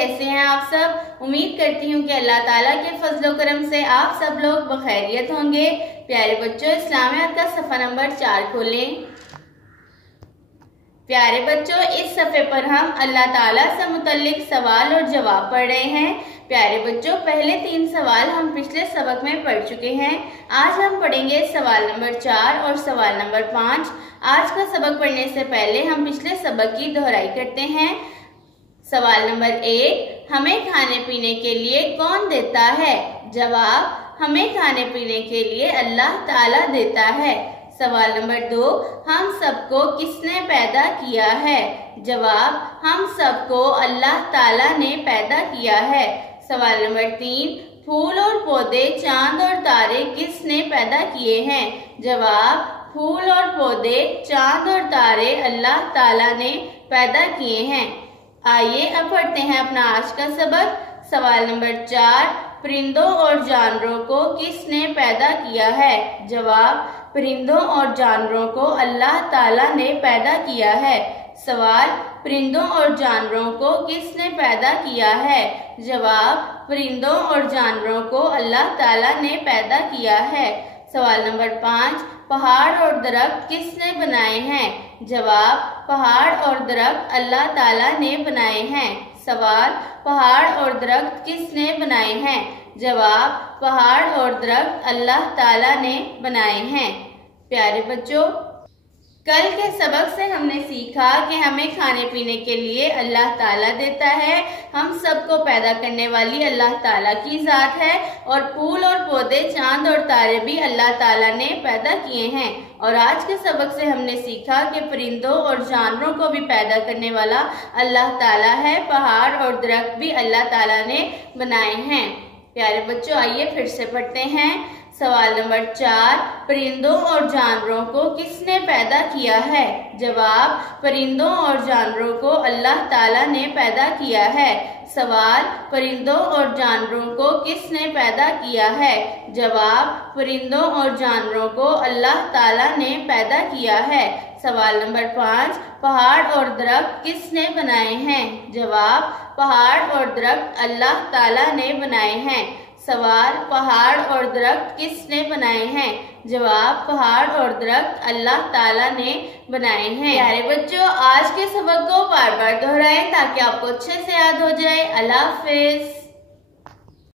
कैसे हैं आप सब। उम्मीद करती हूँ कि अल्लाह ताला के फजलो करम से आप सब लोग बखैरियत होंगे। प्यारे बच्चों, इस्लामियात का सफ़ा नंबर 4 खोलें। प्यारे बच्चों, इस सफ़े पर हम अल्लाह ताला से मुतल्लिक सवाल और जवाब पढ़ रहे हैं। प्यारे बच्चों, पहले 3 सवाल हम पिछले सबक में पढ़ चुके हैं। आज हम पढ़ेंगे सवाल नंबर 4 और सवाल नंबर 5। आज का सबक पढ़ने से पहले हम पिछले सबक की दोहराई करते हैं। सवाल नंबर 1, हमें खाने पीने के लिए कौन देता है? जवाब, हमें खाने पीने के लिए अल्लाह ताला देता है। सवाल नंबर 2, हम सबको किसने पैदा किया है? जवाब, हम सबको अल्लाह ताला ने पैदा किया है। सवाल नंबर 3, फूल और पौधे, चांद और तारे किसने पैदा किए हैं? जवाब, फूल और पौधे, चांद और तारे अल्लाह ताला ने पैदा किए हैं। आइए अब पढ़ते हैं अपना आज का सबक। सवाल नंबर 4, परिंदों और जानवरों को किसने पैदा किया है? जवाब, परिंदों और जानवरों को अल्लाह ताला ने पैदा किया है। सवाल, परिंदों और जानवरों को किसने पैदा किया है? जवाब, परिंदों और जानवरों को अल्लाह ताला ने पैदा किया है। सवाल नंबर 5, पहाड़ और दरख्त किसने बनाए हैं? जवाब, पहाड़ और दरख्त अल्लाह ताला ने बनाए हैं। सवाल, पहाड़ और दरख्त किसने बनाए हैं? जवाब, पहाड़ और दरख्त अल्लाह ताला ने बनाए हैं। प्यारे बच्चों, कल के सबक से हमने सीखा कि हमें खाने पीने के लिए अल्लाह ताला देता है। हम सबको पैदा करने वाली अल्लाह ताला की जात है और फूल और पौधे, चांद और तारे भी अल्लाह ताला ने पैदा किए हैं। और आज के सबक से हमने सीखा कि परिंदों और जानवरों को भी पैदा करने वाला अल्लाह ताला है। पहाड़ और दरख्त भी अल्लाह ताला ने बनाए हैं। प्यारे बच्चों, आइए फिर से पढ़ते हैं। सवाल नंबर 4, परिंदों और जानवरों को किसने पैदा किया है? जवाब, परिंदों और जानवरों को अल्लाह ताला ने पैदा किया है। सवाल, परिंदों और जानवरों को किसने पैदा किया है? जवाब, परिंदों और जानवरों को अल्लाह ताला ने पैदा किया है। सवाल नंबर 5, पहाड़ और दरख्त किसने बनाए हैं? जवाब, पहाड़ और दरख्त अल्लाह ताला ने बनाए हैं। सवाल, पहाड़ और दरख्त किसने बनाए हैं? जवाब, पहाड़ और दरख्त अल्लाह ताला ने बनाए हैं। प्यारे बच्चों, आज के सबक को बार बार दोहराएं ताकि आपको अच्छे से याद हो जाए। अल्लाह हाफिज।